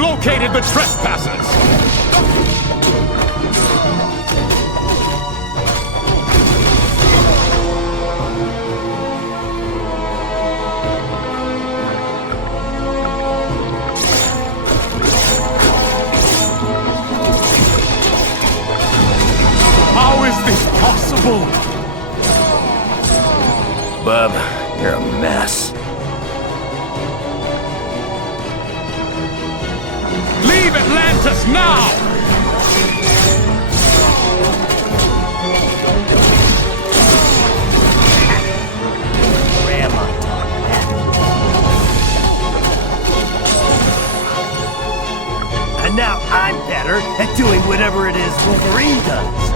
located the trespassers! How is this possible? Bub, you're a mess. Leave Atlantis now! Grandma taught that. And now I'm better at doing whatever it is Wolverine does.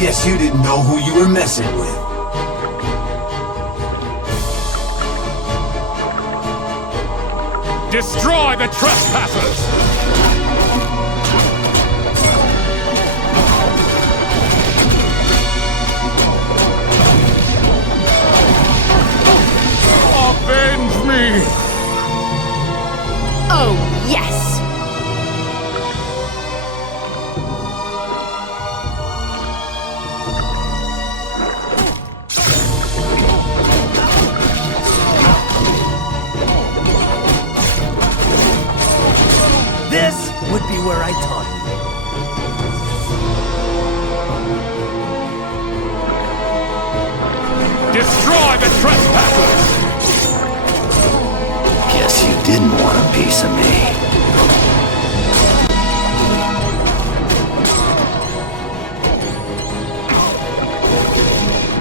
Guess you didn't know who you were messing with. Destroy the trespassers! Avenge me! Oh, yes! This would be where I taught you. Destroy the trespassers! Guess you didn't want a piece of me.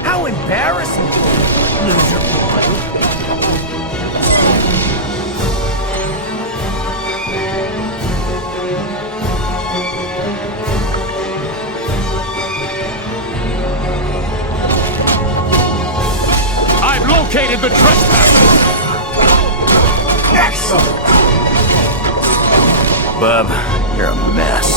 How embarrassing! Loser boy. Located the trespassers! Excellent! Bub, you're a mess.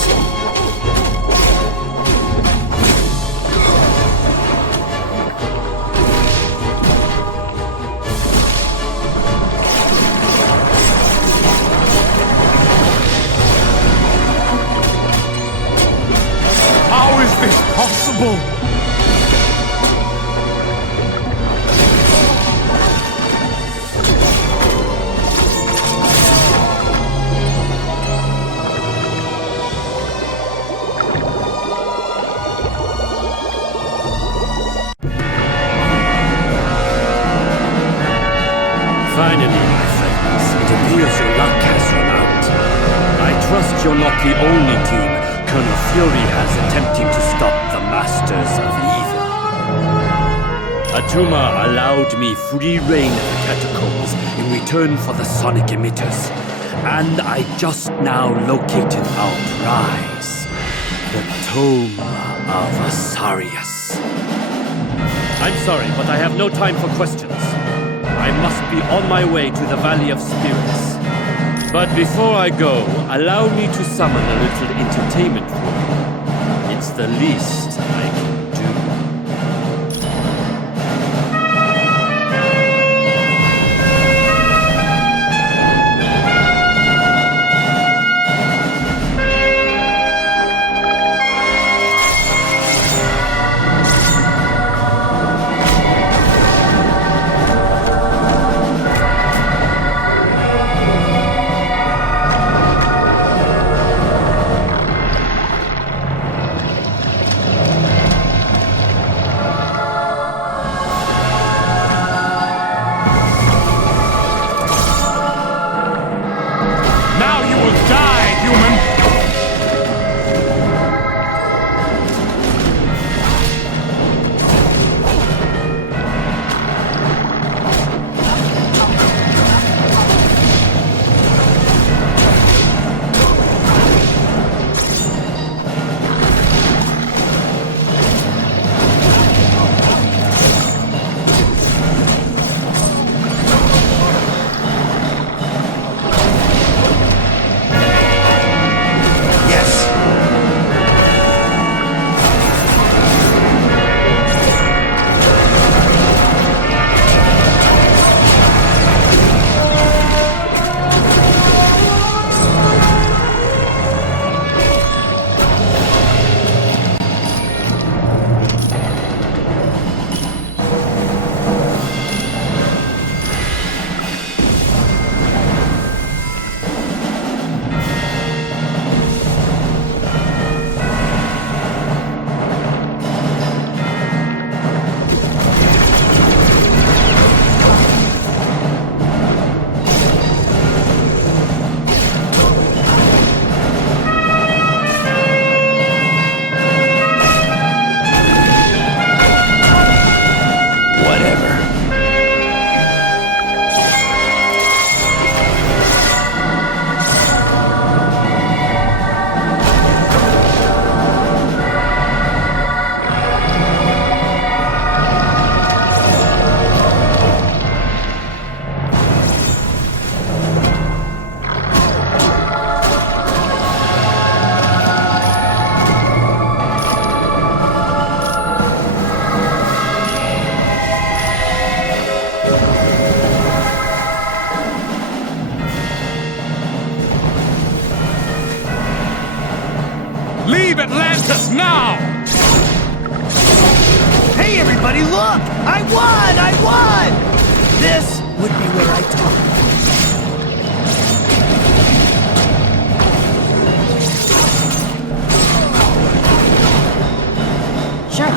How is this possible? Finally, my friends, it appears your luck has run out. I trust you're not the only team Colonel Fury has attempting to stop the Masters of Evil. Atuma allowed me free reign of the catacombs in return for the sonic emitters, and I just now located our prize, the Tome of Asarius. I'm sorry, but I have no time for questions. I must be on my way to the Valley of Spirits. But before I go, allow me to summon a little entertainment for you. It's the least I can do. Leave Atlantis now! Hey, everybody, look! I won! I won! This would be where I talk. Sure.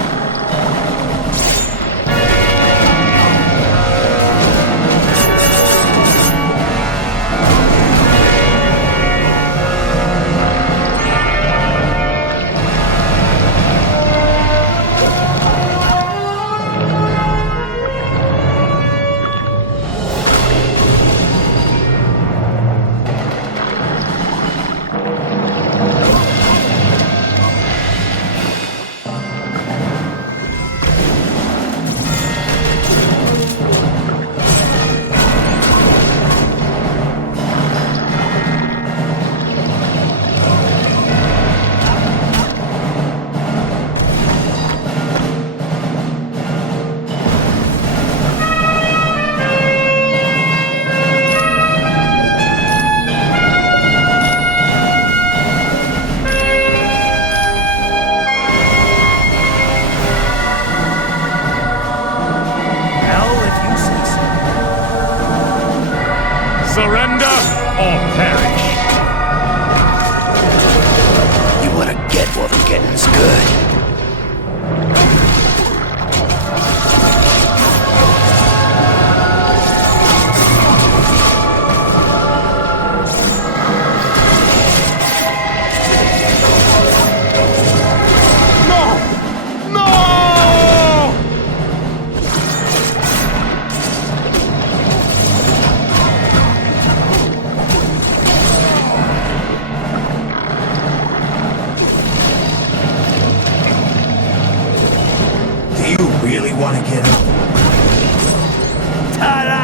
Surrender or perish. You wanna get while the getting's good. Really want to get up? Ta-da!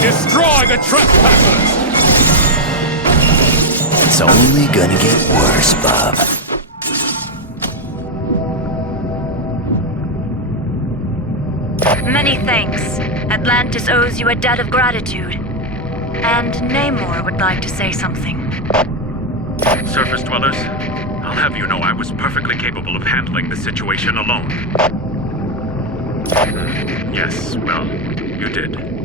Destroy the trespassers! It's only gonna get worse, Bob. Many thanks. Atlantis owes you a debt of gratitude. And Namor would like to say something. Surface dwellers, I'll have you know I was perfectly capable of handling the situation alone. Yes, well, you did.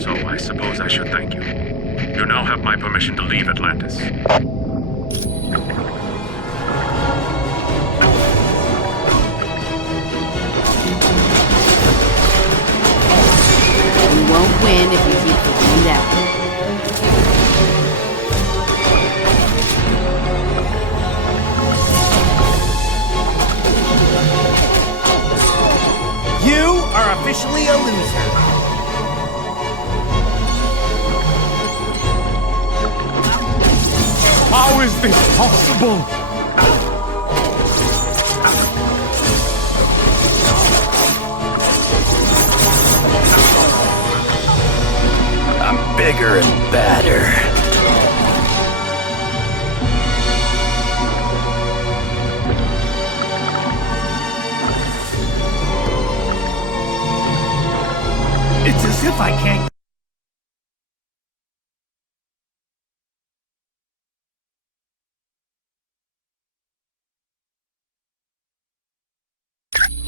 So I suppose I should thank you. You now have my permission to leave Atlantis. You won't win if you keep figuring it out. You are officially a loser. How is this possible? I'm bigger and badder. It's as if I can't.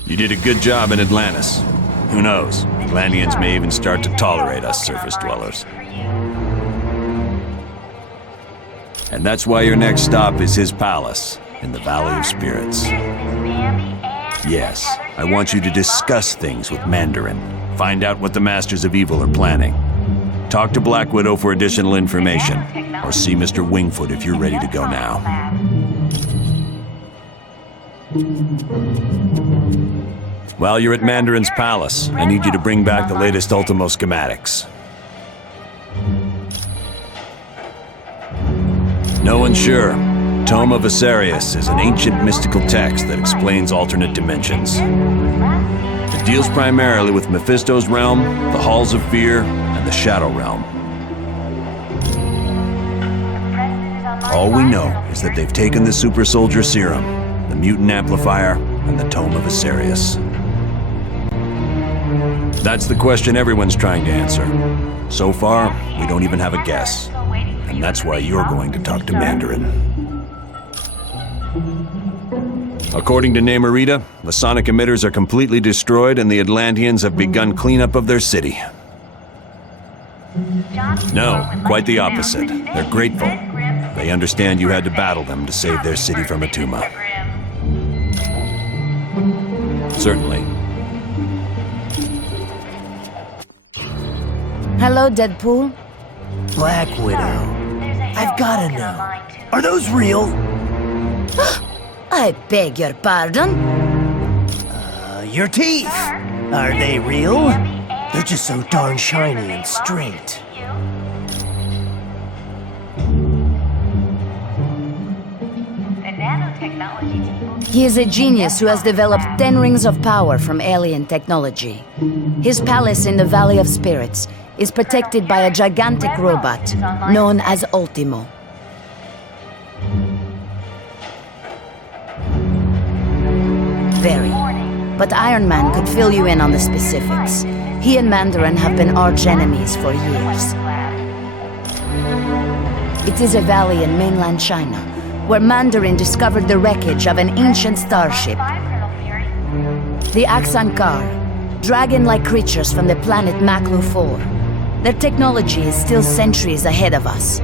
You did a good job in Atlantis. Who knows? Atlanteans may even start to tolerate us surface dwellers. And that's why your next stop is his palace, in the Valley of Spirits. Yes, I want you to discuss things with Mandarin. Find out what the Masters of Evil are planning. Talk to Black Widow for additional information, or see Mr. Wingfoot if you're ready to go now. While you're at Mandarin's palace, I need you to bring back the latest Ultimo schematics. No one's sure. Tome of Asarius is an ancient mystical text that explains alternate dimensions. It deals primarily with Mephisto's realm, the Halls of Fear, and the Shadow Realm. All we know is that they've taken the Super Soldier Serum, the Mutant Amplifier, and the Tome of Asarius. That's the question everyone's trying to answer. So far, we don't even have a guess. And that's why you're going to talk to Mandarin. According to Namorita, the sonic emitters are completely destroyed and the Atlanteans have begun cleanup of their city. No, quite the opposite. They're grateful. They understand you had to battle them to save their city from Atuma. Certainly. Hello, Deadpool. Black Widow. I've gotta know. Are those real? I beg your pardon? Your teeth. Are they real? They're just so darn shiny and straight. He is a genius who has developed 10 rings of power from alien technology. His palace in the Valley of Spirits is protected by a gigantic robot known as Ultimo. Very. But Iron Man could fill you in on the specifics. He and Mandarin have been arch enemies for years. It is a valley in mainland China, where Mandarin discovered the wreckage of an ancient starship. The Axon Car, dragon-like creatures from the planet Maklu 4. Their technology is still centuries ahead of us.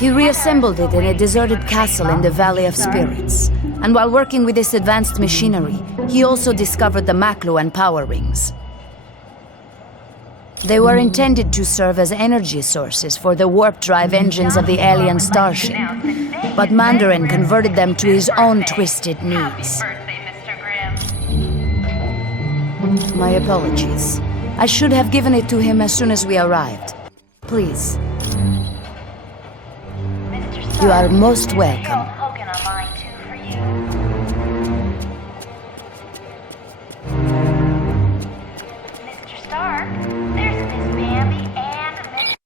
He reassembled it in a deserted castle in the Valley of Spirits. And while working with this advanced machinery, he also discovered the Maklu and power rings. They were intended to serve as energy sources for the warp drive engines of the alien starship. But Mandarin converted them to his own twisted needs. My apologies. I should have given it to him as soon as we arrived. Please. You are most welcome. Mr. Stark, there's Miss Bambi and Miss...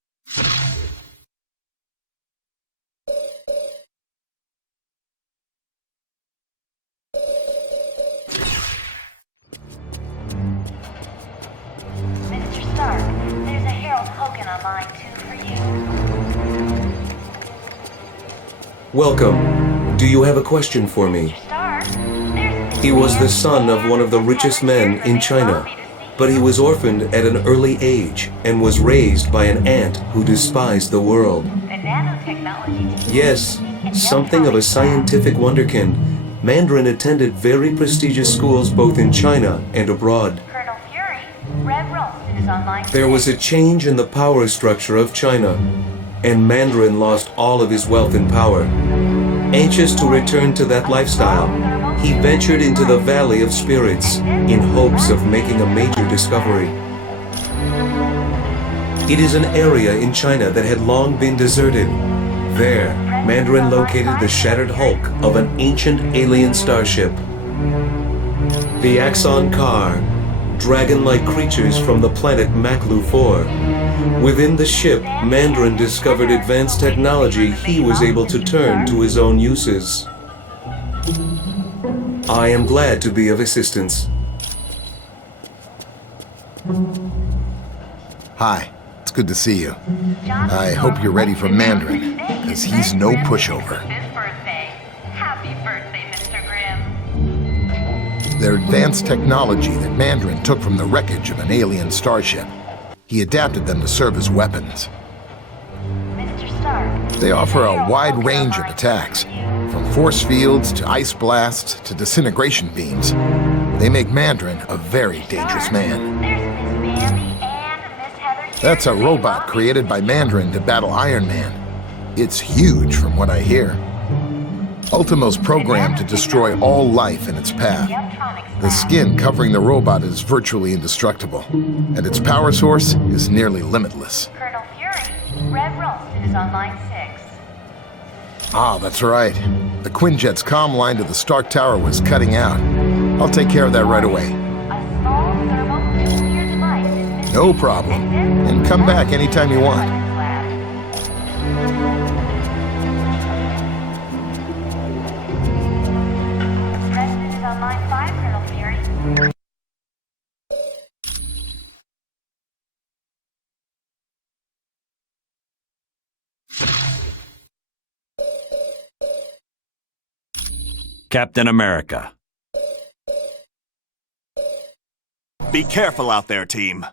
Mr. Stark, there's a Harold Hogan online too for you. Welcome. Do you have a question for me? He was the son of one of the richest men in China, but he was orphaned at an early age and was raised by an aunt who despised the world. Yes, something of a scientific wonderkind. Mandarin attended very prestigious schools both in China and abroad. There was a change in the power structure of China, and Mandarin lost all of his wealth and power. Anxious to return to that lifestyle, he ventured into the Valley of Spirits in hopes of making a major discovery. It is an area in China that had long been deserted. There, Mandarin located the shattered hulk of an ancient alien starship. The Axon Car, dragon-like creatures from the planet Maklu 4. Within the ship, Mandarin discovered advanced technology he was able to turn to his own uses. I am glad to be of assistance. Hi, it's good to see you. I hope you're ready for Mandarin, because he's no pushover. Happy birthday, Mr. Grimm. They're advanced technology that Mandarin took from the wreckage of an alien starship. He adapted them to serve as weapons. Mr. Stark. They offer a wide range of attacks, from force fields to ice blasts to disintegration beams. They make Mandarin a very dangerous man. There's Miss Bambi and Miss Heather. That's a robot created by Mandarin to battle Iron Man. It's huge from what I hear. Ultimo's programmed to destroy all life in its path. The skin covering the robot is virtually indestructible, and its power source is nearly limitless. Colonel Fury, Rev Ralston is on line 6. Ah, that's right. The Quinjet's comm line to the Stark Tower was cutting out. I'll take care of that right away. A small thermonuclear device is missing. No problem. And come back anytime you want. President is on line 5, Colonel Fury. Captain America. Be careful out there, team.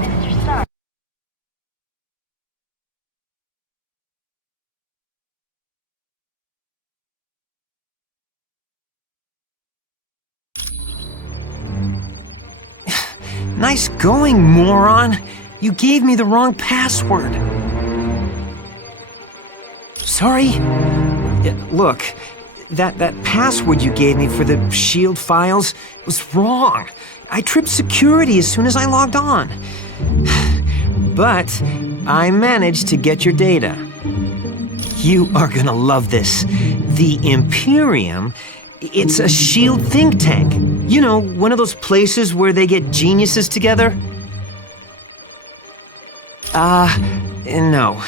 Mr. Stark. Nice going, moron! You gave me the wrong password. Sorry? Yeah, look, that password you gave me for the SHIELD files was wrong. I tripped security as soon as I logged on. But I managed to get your data. You are gonna love this. The Imperium, it's a SHIELD think tank. You know, one of those places where they get geniuses together? No.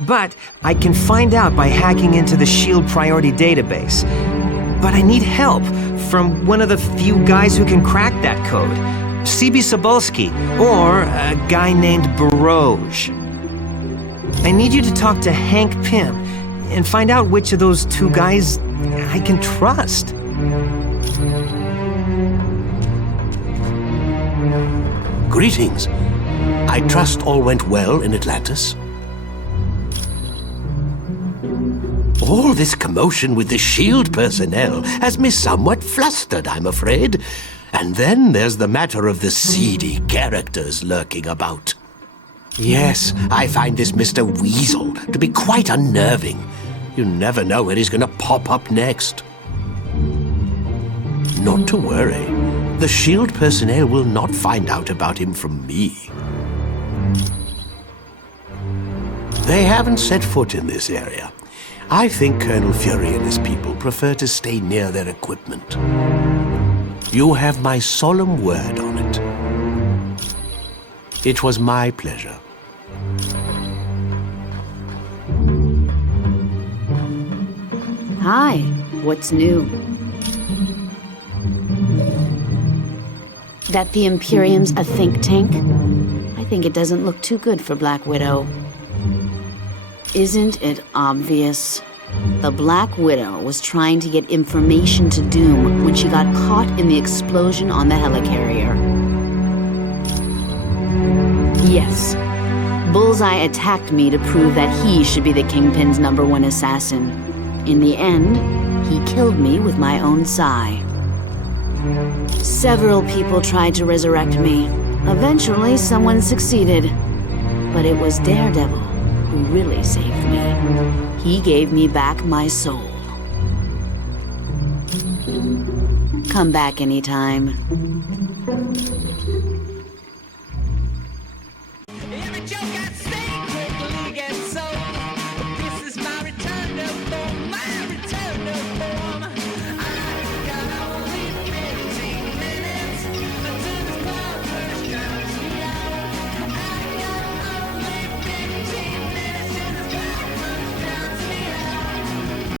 But I can find out by hacking into the SHIELD priority database. But I need help from one of the few guys who can crack that code. CB Sobolski, or a guy named Baroge. I need you to talk to Hank Pym and find out which of those two guys I can trust. Greetings. I trust all went well in Atlantis? All this commotion with the SHIELD personnel has me somewhat flustered, I'm afraid. And then there's the matter of the seedy characters lurking about. Yes, I find this Mr. Weasel to be quite unnerving. You never know where he's gonna pop up next. Not to worry. The SHIELD personnel will not find out about him from me. They haven't set foot in this area. I think Colonel Fury and his people prefer to stay near their equipment. You have my solemn word on it. It was my pleasure. Hi, what's new? That the Imperium's a think tank? I think it doesn't look too good for Black Widow. Isn't it obvious? The Black Widow was trying to get information to Doom when she got caught in the explosion on the helicarrier. Yes, Bullseye attacked me to prove that he should be the Kingpin's #1 assassin. In the end, he killed me with my own sigh. Several people tried to resurrect me. Eventually, someone succeeded. But it was Daredevil who really saved me. He gave me back my soul. Come back anytime.